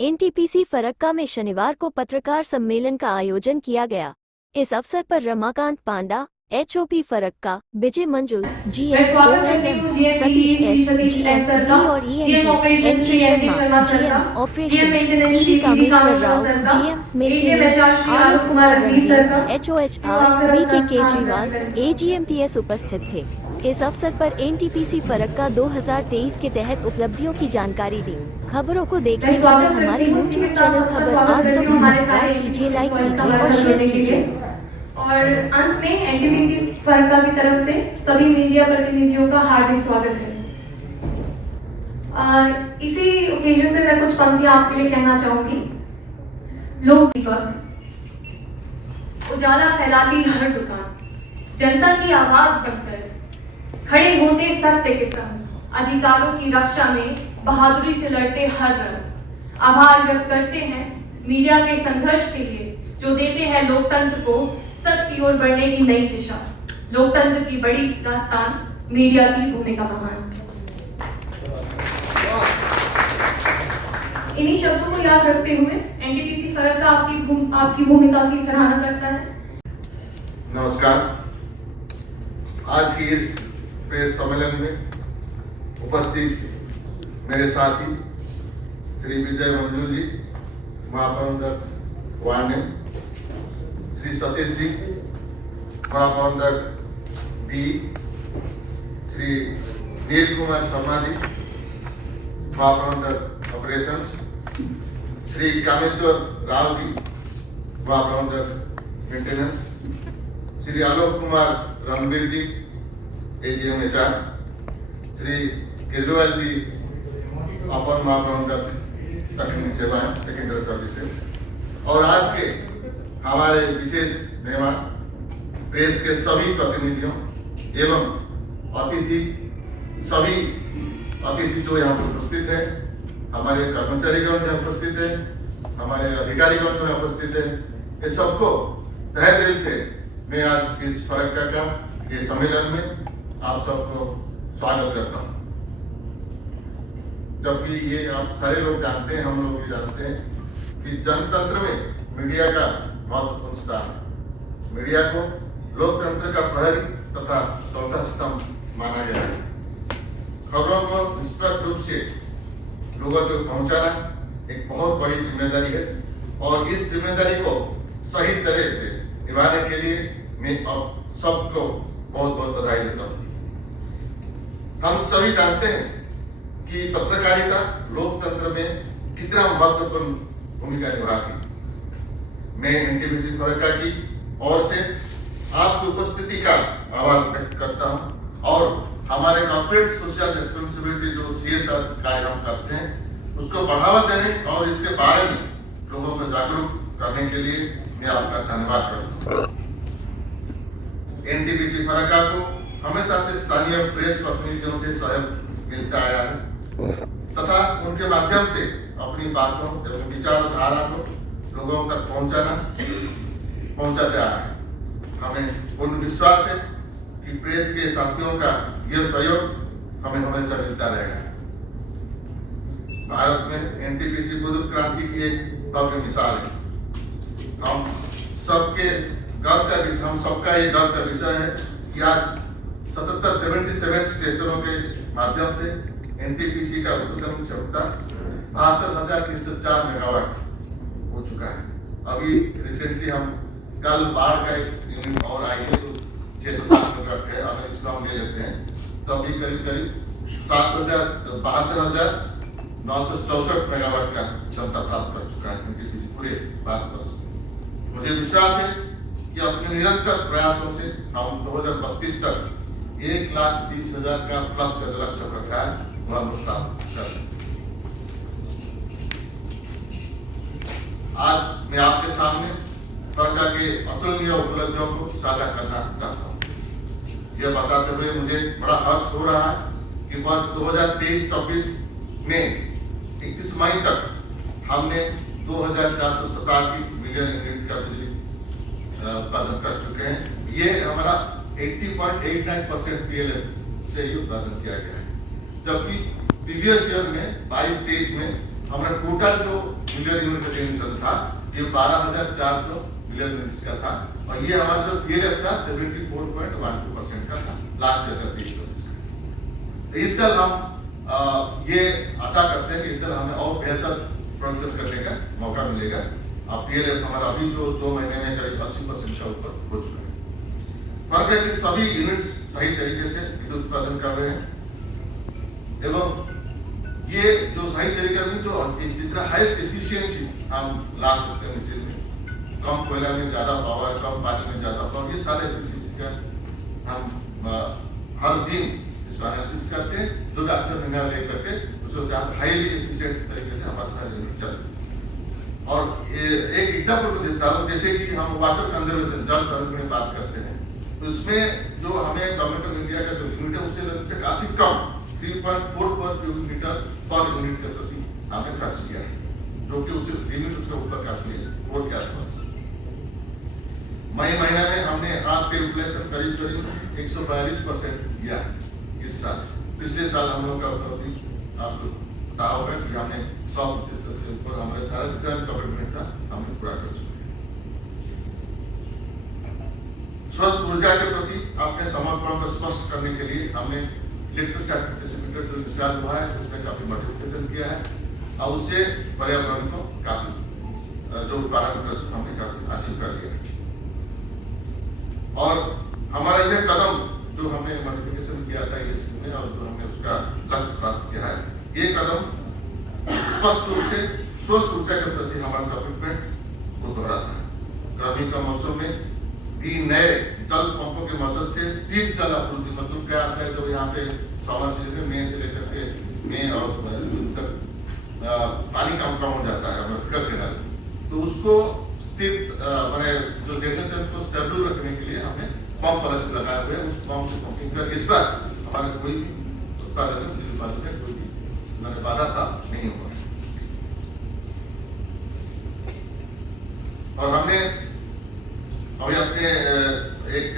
NTPC Farakka में शनिवार को पत्रकार सम्मेलन का आयोजन किया गया। इस अवसर पर Ramakant Panda, HOP Farakka, Vijay Manjul, GM, ONM, Satish S, GM, B और ENJ, NK Sharma, GM, operation, PV Kameshwar Rao, GM, maintenance, Alok Kumar Ranveer, HOHR, BK Kejriwal, AGMTS उपस्थित थे। इस अवसर पर एनटीपीसी फरक्का 2023 के तहत उपलब्धियों की जानकारी दी। खबरों को देखने के लिए हमारे YouTube चैनल खबर आज सभी सब्सक्राइब कीजिए, लाइक कीजिए और शेयर कीजिए। और अंत में एनटीपीसी फरक्का की तरफ से सभी मीडिया प्रतिनिधियों का हार्दिक स्वागत है। इसी ओकेजन पे मैं कुछ पंक्तियां आपके लिए कहना चाहूंगी। लोक दीपक, उजाला फैलाती हर दुकान, जनता की आवाज बनकर खड़े होते सत्य के संग, अधिकारों की रक्षा में बहादुरी से लड़ते हर रंग। आभार व्यक्त करते हैं मीडिया के संघर्ष के लिए, जो देते हैं लोकतंत्र को सच की ओर बढ़ने की नई दिशा। लोकतंत्र की बड़ी दास्तान, मीडिया की भूमिका महान। इन्हीं शब्दों को याद रखते हुए एनटीपीसी फरक्का आपकी भूमिका की सराहना करता है। नमस्कार। आज की इस प्रेस सम्मेलन में उपस्थित मेरे साथी श्री विजय मंजुल जी, महाप्रबंधक वार्ड, श्री सतीश जी, महाप्रबंधक बी, श्री नील कुमार शर्मा जी, महाप्रबंधक ऑपरेशन, श्री कामेश्वर राव जी, महाप्रबंधक मेंटेनेंस, श्री आलोक कुमार रणवीर जी, एजीएम एचआर, श्री केजरीवाल जी, अपर महाप्रबंधक तकनीकी सेवाएं, टेक्निकल सर्विसेज, और आज के हमारे विशेष मेहमान, प्रेस के सभी प्रतिनिधियों एवं सभी अतिथि जो यहाँ पर उपस्थित है, हमारे कर्मचारीगण जो उपस्थित है, हमारे अधिकारीगण जो उपस्थित है, ये सबको तहे दिल से मैं आज इस फरक्का का ये सम्मेलन में आप सबको स्वागत करता हूँ। जबकि ये आप सारे लोग जानते हैं, हम लोग भी जानते हैं कि जनतंत्र में मीडिया का महत्वपूर्ण स्थान है। मीडिया को लोकतंत्र का प्रहरी तथा चौथा स्तंभ माना गया है। खबरों को निष्पक्ष रूप से लोगों तक पहुंचाना एक बहुत बड़ी जिम्मेदारी है और इस जिम्मेदारी को सही तरह से निभाने के लिए मैं अब सबको बहुत बहुत बधाई देता हूँ। हम सभी जानते हैं कि पत्रकारिता लोकतंत्र में कितना महत्वपूर्ण भूमिका निभाती है। मैं एनटीपीसी फरक्का की ओर से आपकी उपस्थिति का आभार व्यक्त करता हूं और हमारे कॉर्पोरेट सोशल रिस्पांसिबिलिटी जो सीएसआर कार्य हम करते हैं उसको बढ़ावा देने और इसके बारे में लोगों को जागरूक करने के लिए मैं आपका धन्यवाद करता हूँ। एनटीपीसी फरक्का को हमेशा से स्थानीय प्रेस प्रतिनिधियों से सहयोग मिलता आया है तथा उनके माध्यम से अपनी बातों एवं विचारधारा को लोगों तक पहुंचाते आए हैं। हमें पूर्ण विश्वास है कि प्रेस के साथियों का यह सहयोग हमें हमेशा मिलता रहेगा। भारत में एनटीपीसी बुद्ध क्रांति की एक भव्य मिसाल है। हम सबका ये गर्व का विषय है कि आज 77 स्टेशनों के माध्यम से एनटीपीसी का उच्चतम क्षमता 72,304 मेगावाट हो चुका है। अभी रिसेंटली हम कल बाढ़ का एक यूनिट और आई है तो 607 मेगावाट है। अगर इसको हम ले लेते हैं तो अभी करीब 72,964 मेगावाट का क्षमता प्राप्त कर चुका है एनटीपीसी पूरे भारत वर्ष। मुझे विश्वास है कि अपने निरंतर प्रयासों से हम 2032 तक 1,30,000 का प्लस का जो लक्ष्य रखा है वह हम प्राप्त कर। आज मैं आपके सामने फरक्का के अतुलनीय उपलब्धियों को साझा करना चाहता हूँ। यह बताते हुए मुझे बड़ा हर्ष हो रहा है कि वर्ष 2023-24 में 21 मई तक हमने 2,487 मिलियन यूनिट का बिजली उत्पादन कर चुके हैं। ये हमारा 80.89% पीएलएफ से ही उत्पादन किया गया है, जबकि प्रीवियस ईयर में 22-23 में हमारा टोटल जो मिलियन यूनिट का टेंशन था ये 12,400 मिलियन यूनिट्स का था और ये हमारा जो पीएलएफ था 74.12% का था लास्ट ईयर का 300। इस साल हम ये आशा करते हैं कि इस साल हमें और बेहतर प्रोडक्शन करने का मौका मिलेगा। अब पीएलएफ हमारा अभी जो 2 महीने में करीब 80% का ऊपर हो चुका है। फर्क है कि सभी यूनिट्स सही तरीके से विद्युत उत्पादन कर रहे हैं एवं ये जो सही तरीके में जो जितना हाईएस्ट एफिशिएंसी हम ला सकते हैं मशीन में, कम कोयला में ज्यादा पावर, कम पानी में ज्यादा पावर, ये सारे एफिशिएंसी का हम हर दिन इसको एनालिसिस करते हैं, जो भी अक्सर निर्णय ले करके उसको हाईली एफिशिएंट तरीके से हमारे सारे यूनिट चलते। और एक एग्जाम्पल देता हूँ, जैसे कि हम वाटर कंजर्वेशन जल संरक्षण की बात करते हैं तो इसमें जो हमें गवर्नमेंट ऑफ इंडिया का जो यूनिट है उससे काफी कम 3.4 क्यूबिक मीटर पर यूनिट के प्रति हमने खर्च किया है, जो कि उसे लिमिट उसका ऊपर का वोट के आसपास। मई महीने में हमने आज के इन्फ्लेशन करीब 142% किया इस साल। पिछले साल हम लोग का उपलब्धि आपको पता होगा कि हमने 100% से ऊपर हमारे सारा जितना कमिटमेंट था हमने पूरा कर चुके। स्वच्छ ऊर्जा के प्रति अपने समर्पण को स्पष्ट करने के लिए हमने इलेक्ट्रिक सर्टिफिकेट जो इंस्टॉल हुआ है उसमें काफी मॉडिफिकेशन किया है और उससे पर्यावरण को काफी जो पैरामीटर्स हमने काफी अचीव कर लिया है। और हमारा यह कदम जो हमने मॉडिफिकेशन किया था ये में और जो हमने उसका लक्ष्य प्राप्त किया है, ये कदम स्पष्ट रूप से स्वच्छ ऊर्जा के प्रति हमारा कमिटमेंट को दोहराता है। गर्मी का मौसम में भी नए जल पंपों की मदद से स्थिर जल आपूर्ति, मतलब क्या आता है जो यहाँ पे समर सीजन में मई से लेकर के मई और जून तक पानी कम हो जाता है हमारे फिल्टर केनाल, तो उसको स्थिर मैंने जो जनरेशन को स्टेबल रखने के लिए हमने पंप अलग से लगाए हुए, उस पंप से पंपिंग कर इस बार हमारे कोई भी उत्पादन में कोई भी मैंने बाधा प्राप्त नहीं हुआ। और हमने अभी अपने एक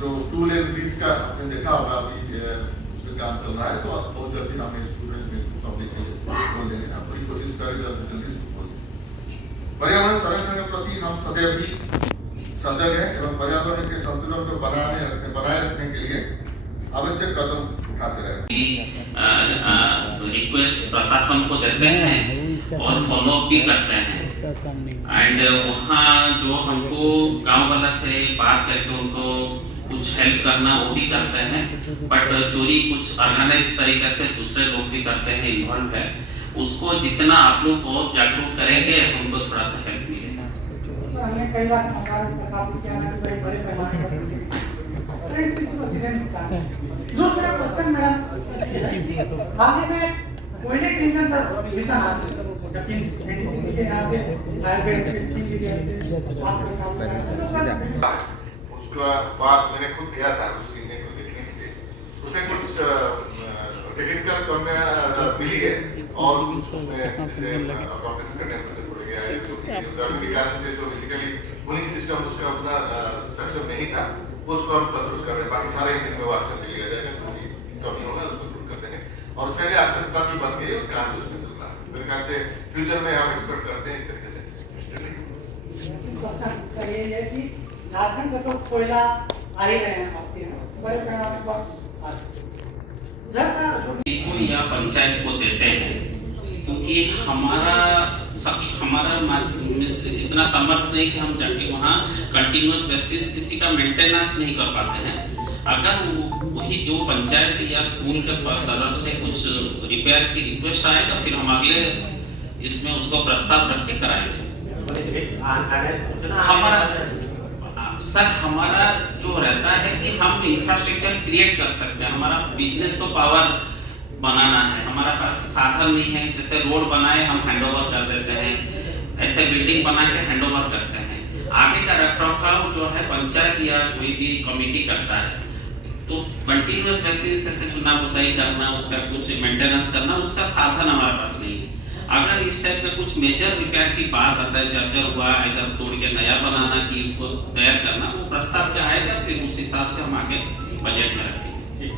जो 2 लेन ब्रिज का आपने देखा होगा, अभी उसमें काम चल रहा है, तो बहुत जल्दी हम स्टूडेंट में पब्लिक बोल देंगे, हम पूरी कोशिश करेंगे जल्दी से बोल देंगे। पर्यावरण संरक्षण के प्रति हम सदैव भी सजग हैं एवं पर्यावरण के संतुलन को बनाए रखने के लिए आवश्यक कदम उठाते रहेंगे। रिक्वेस्ट प्रशासन को देते हैं और फॉलो भी करते हैं एंड वहाँ जो हमको गांव वाला से बात करके उनको कुछ हेल्प करना वो भी करते हैं, बट चोरी कुछ ऑर्गेनाइज तरीके से दूसरे लोग भी करते हैं, इन्वॉल्व है। उसको जितना आप लोग को जागरूक करेंगे हमको थोड़ा सा हेल्प मिलेगा। हमने कई बार सरकार को प्रकाशित किया है कि बड़े पैमाने पर दूसरा क्वेश्चन मैडम, आगे में कोयले के इंजन पर मिशन आते हैं, लेकिन एनटीपीसी के यहाँ से उसका बात मैंने खुद दिया था, उसकी देखने के लिए उसने कुछ टेक्निकल मिली है और उसमें कॉम्पिटिशन करने में पड़ गया है, क्योंकि गर्मी के कारण से जो बेसिकली कूलिंग सिस्टम उसका उतना सक्षम नहीं था, उसको हम तंदुरुस्त कर रहे हैं। बाकी सारे इंजन में वो एक्शन लिया जाएगा, क्योंकि कमी होगा उसको दूर कर देंगे और उसके लिए एक्शन प्लान भी बन गई है, उसका आंसर उसमें चल रहा है। मेरे ख्याल से फ्यूचर में हम एक्सपेक्ट करते हैं इस तरीके से। ये है कि झारखंड से तो कोयला आ ही रहे हैं, आते हैं बड़े पैमाने पर बिल्कुल या पंचायत को देते हैं, क्योंकि हमारा इतना समर्थ नहीं कि हम जाके वहाँ कंटिन्यूस बेसिस किसी का मेंटेनेंस नहीं कर पाते हैं। अगर वही जो पंचायत या स्कूल के तरफ से कुछ रिपेयर की रिक्वेस्ट आएगा, फिर हम अगले इसमें उसको प्रस्ताव रख के कराएंगे। हमारा जो रहता है कि हम इंफ्रास्ट्रक्चर क्रिएट कर सकते हैं। हमारा बिजनेस तो पावर बनाना है, हमारा पास साधन नहीं है। जैसे रोड बनाए हम हैंडओवर कर देते हैं, ऐसे बिल्डिंग बना के हैंडओवर करते हैं। आगे का रखरखाव जो है पंचायत या कोई भी कमेटी करता है, तो कंटिन्यूअस बेसिस से चुनाव बुताई करना, उसका कुछ मेंटेनेंस करना, उसका साधन हमारे पास नहीं है। अगर इस टाइप का कुछ मेजर रिपेयर की बात आता है, जर्जर हुआ, इधर तोड़ के नया बनाना की उसको तैयार करना, वो प्रस्ताव क्या आएगा, फिर उस हिसाब से हम आगे बजट में रखेंगे।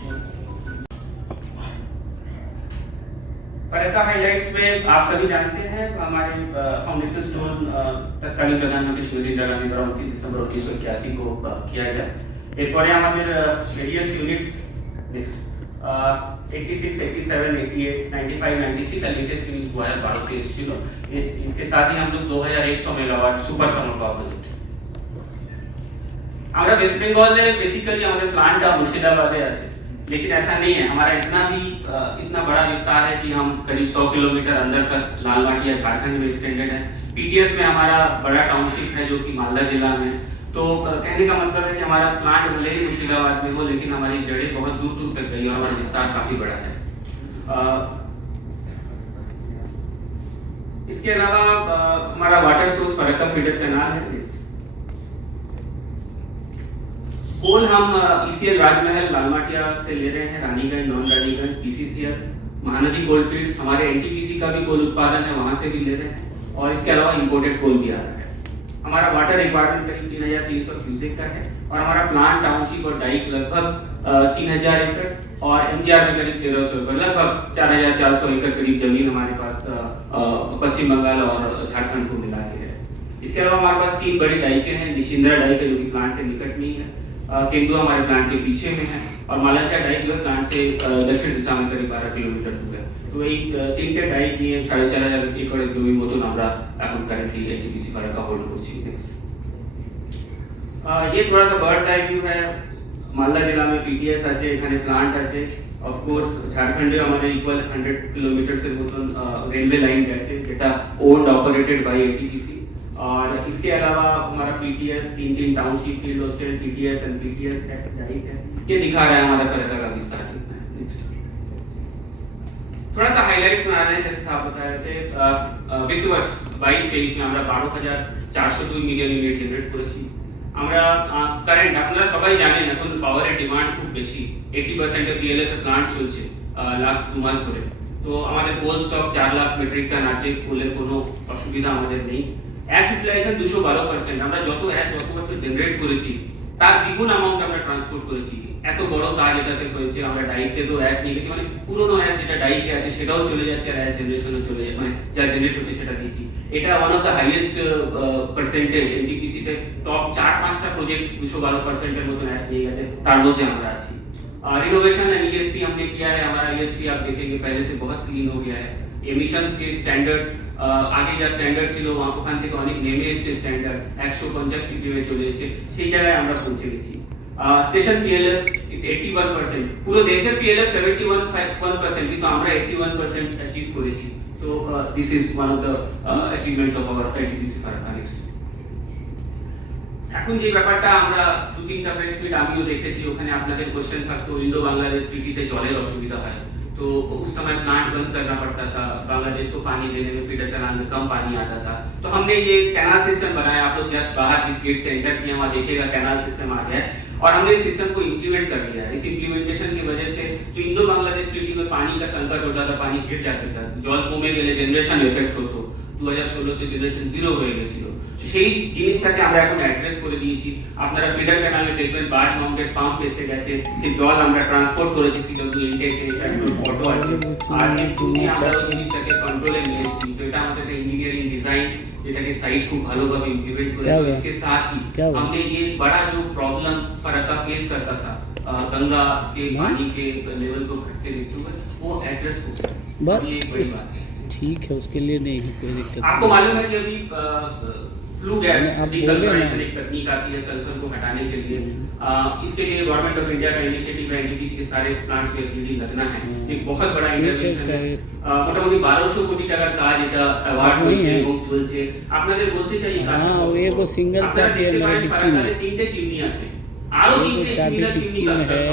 फरक्का हाइलाइट्स में आप सभी जानते हैं हमारे फाउंडेशन स्टोन तत्कालीन प्रधानमंत्री श्री इंदिरा गांधी द्वारा 29 दिसंबर 1981 को किया गया। এরপরে আমাদের ভেরিয়াস ইউনিটস নেক্সট 86, 87, 88, 95, 96 का लेटेस्ट न्यूज़ 2012 के ছিল। इसके साथ ही हम लोग 2100 megawatt super thermal power project हमारा वेस्ट बंगाल में बेसिकली हमारे प्लांट मुर्शिदाबाद আছে, लेकिन ऐसा नहीं है। हमारा इतना बड़ा विस्तार है कि हम करीब 100 किलोमीटर अंदर तक लालमाटिया झारखंड में एक्सटेंडेड है। पीटीएस में हमारा बड़ा टाउनशिप है जो कि मालदा जिला में। तो कहने का मतलब है कि हमारा प्लांट भले ही मुर्शिदाबाद में हो, लेकिन हमारी जड़ें बहुत दूर दूर तक गई और हमारा विस्तार काफी बड़ा है। इसके अलावा हमारा water source Farakka feeder canal है। कोल हम ईसीएल राजमहल लालमाटिया से ले रहे हैं, रानीगंज, नॉन रानीगंज, पीसीसीएल, महानदी कोलफील्ड्स, हमारे एनटीपीसी का भी कोल उत्पादन है, वहां से भी ले रहे हैं। और इसके अलावा इंपोर्टेड कोल भी आ रहा है। हमारा वाटर रिक्वायरमेंट करीब 3300 क्यूसेक का है और हमारा प्लांट टाउनशिप और डाइक लगभग 3000 एकड़ और एमजीआर में करीब 1300 एकड़, लगभग 4400 एकड़ करीब जमीन हमारे पास पश्चिम बंगाल और झारखंड को मिला के है। इसके अलावा हमारे पास 3 बड़ी डाइकें हैं। निशिंद्रा डाइक है जो कि प्लांट के निकट में ही है, केंदुआ हमारे प्लांट के पीछे में है और मालंचा डाइक जो है प्लांट से दक्षिण दिशा में करीब 12 किलोमीटर दूर है। तो এই তিনটে ডাইক নিয়ে 4500 একর জমির মতন আমরা এখন কারেন্টলি এনটিপিসি ফারাক্কা হোল্ড করছি। ये थोड़ा सा बर्ड आई व्यू है। मालदा जिला में पीटीएस আছে, এখানে প্লান্ট আছে। অফ কোর্স ঝাড়খণ্ডে আমাদের ইকুয়াল 100 কিলোমিটার এর মতন रेलवे लाइन গেছে যেটা ओन्ड ऑपरेटेड बाय एनटीपीसी। और इसके अलावा हमारा PTS 3 township, field hostel, PTS and PTS dyke है। ये दिखा रहा है हमारा फरक्का का विस्तार कितना है। नेक्स्ट थोड़ा सा हाइलाइट्स में आ रहे हैं। जैसे आप बता रहे थे वित्त वर्ष 22-23 में আমরা 12402 মিলিয়ন ইউনিট জেনারেট করেছি। আমরা কারেন্ট আপনারা সবাই জানেন এখন পাওয়ারের ডিমান্ড খুব বেশি। 80% এর পিএলএফ এর প্লান্ট চলছে লাস্ট 2 মাস ধরে। তো আমাদের coal stock 4 lakh metric ton আছে, কোলের কোনো অসুবিধা আমাদের নেই। Ash utilisation 212%। আমরা যত অ্যাশ গত বছর জেনারেট করেছি তার দ্বিগুণ অ্যামাউন্ট আমরা ট্রান্সপোর্ট করেছি। এত বড় কাজ এটাতে হয়েছে। আমরা ডাইক থেকেও অ্যাশ নিয়ে গেছি, মানে পুরনো অ্যাশ যেটা ডাইকে আছে সেটাও চলে যাচ্ছে আর অ্যাশ জেনারেশনও চলে যাচ্ছে, মানে যা জেনারেট হচ্ছে সেটা দিচ্ছি। এটা one of the highest percentage NTPC তে। টপ 4-5টা প্রজেক্ট 212% এর মতো অ্যাশ নিয়ে গেছে, তার মধ্যে আমরা আছি। रिनोवेशन एंड ईएसपी हमने किया है। हमारा ईएसपी आप देखेंगे पहले से बहुत क्लीन हो गया है। एमिशंस के स्टैंडर्ड्स আগে যা স্ট্যান্ডার্ড ছিল ওখান থেকে অনেক নেমে এসেছে স্ট্যান্ডার্ড 150 পিপিএম চলে এসেছে, সেই জায়গায় আমরা পৌঁছে গেছি। স্টেশন পিএলএফ 81%, পুরো দেশের পিএলএফ 71%, কিন্তু আমরা 81% অ্যাচিভ করেছি। So this is one of the achievements of our NTPC Farakka. Next এখন যে ব্যাপারটা আমরা 2-3টা প্রেস মিট আমিও দেখেছি, ওখানে আপনাদের কোশ্চেন থাকতো ইন্ডো বাংলাদেশ ট্রিটিতে জলের অসুবিধা হয়, तो उस समय प्लांट बंद करना पड़ता था, बांग्लादेश को पानी देने में फीडर कैनाल में कम पानी आता था। तो हमने ये कैनाल सिस्टम बनाया। आप लोग जस्ट बाहर जिस गेट से एंटर किए वहाँ देखिएगा कैनाल सिस्टम आ गया है और हमने इस सिस्टम को इम्प्लीमेंट कर लिया है। इस इम्प्लीमेंटेशन की वजह से जो इंडो बांग्लादेश ट्रीटी में पानी का संकट होता था, पानी गिर जाता था, জল কমে গেলে জেনারেশন এফেক্ট হতো। 2016 তে জেনারেশন 0 হয়ে গেছিল। সেই জিনিসটাকে আমরা এখন অ্যাড্রেস করে দিয়েছি। আপনারা ফিডার ক্যানালে দেখবেন বার্ড মাউন্টেড পাম্প এসে গেছে, সেই জল আমরা ট্রান্সপোর্ট করেছি সিডব্লিউ ইনটেকে, একদম ফটো আছে। আর এমনি আমরা ওই জিনিসটাকে কন্ট্রোলে নিয়ে এসেছি। তো এটা আমাদের इंजीनियरिंग डिजाइन যেটাকে সাইট খুব ভালোভাবে ইমপ্লিমেंट করেছে। इसके साथ ही हमने ये बड़ा जो प्रॉब्लम फरक्का फेस करता था गंगा के पानी के लेवल को घटते देखते हुए, वो एड्रेस हो गया। ये बड़ी बात है। ठीक है, उसके लिए नहीं है कोई दिक्कत। आपको मालूम है कि अभी फ्लू गैस डिसल्फराइजेशन एक तकनीक आती है सल्फर को हटाने के लिए। इसके लिए गवर्नमेंट ऑफ इंडिया का इनिशिएटिव है, एनटीपीसी के सारे प्लांट्स में एलईडी लगना है। एक बहुत बड़ा इंटरवेंशन है। মোটামুটি 1200 কোটি টাকার কাজ, এটা অ্যাওয়ার্ড হয়েছে এবং চলছে। আপনাদের বলতে চাই हाँ, वो एक सिंगल चाबी है मेरे डिक्की में, 3টে চিমনি আছে। আরো 3টে चाबी डिक्की में है,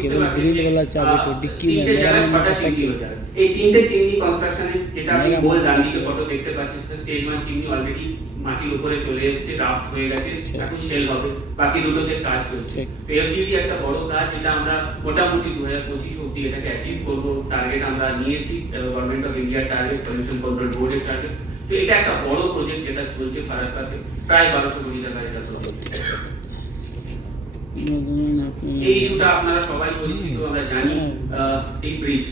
केवल ग्रिल वाला चाबी तो डिक्की में मेरा नहीं पता सकता। এই 3টে চিমনি কনস্ট্রাকশনে যেটা আপনি গোল ডান দিকে ফটো দেখতে পাচ্ছেন, স্টেজ 1 চিমনি অলরেডি মাটির উপরে চলে এসেছে, রাফট হয়ে গেছে, এখন শেল হবে, বাকি দুটোতে কাজ চলছে। এফজিডি একটা বড় কাজ, যেটা আমরা মোটামুটি 2025 অবধি এটাকে অ্যাচিভ করব, টার্গেট আমরা নিয়েছি, government of India target, pollution control বোর্ডের টার্গেট। তো এটা একটা বড় প্রজেক্ট যেটা চলছে ফারাক্কাতে, প্রায় 1200 কোটি টাকা এটা চলছে। এই ইস্যুটা আপনারা সবাই পরিচিত, আমরা জানি। এই ব্রিজ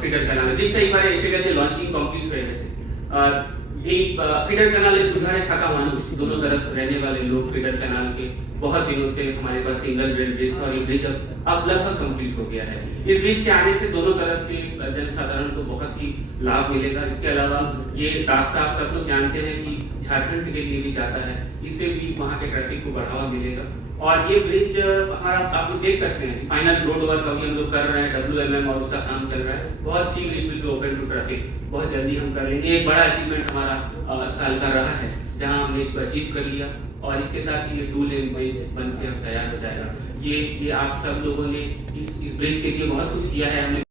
ফিডার ক্যানাল ব্রিজটা এইবারে এসে গেছে, লঞ্চিং কমপ্লিট হয়ে গেছে। এই फीडर कैनाल दुधारे छाका मानुष दोनों तरफ रहने वाले लोग फीडर कैनाल के बहुत दिनों से हमारे पास सिंगल रेल ब्रिज था और ये ब्रिज अब लगभग कंप्लीट हो गया है। इस ब्रिज के आने से दोनों तरफ के जनसाधारण को बहुत ही लाभ मिलेगा। इसके अलावा ये रास्ता आप सब लोग जानते हैं कि झारखंड के लिए भी जाता है, इससे भी वहाँ के ट्रैफिक को बढ़ावा मिलेगा। और ये ब्रिज हमारा आप लोग देख सकते हैं फाइनल रोड वर्क अभी हम लोग कर रहे हैं, WMM और उसका काम चल रहा है। बहुत शीघ्र it will be open to traffic, बहुत जल्दी हम कर लेंगे। एक बड़ा अचीवमेंट हमारा साल का रहा है जहां हमने इसको अचीव कर लिया और इसके साथ ही ये 2 लेन ब्रिज बन के अब तैयार हो जाएगा। ये आप सब लोगों ने इस ब्रिज के लिए बहुत कुछ किया है। हमने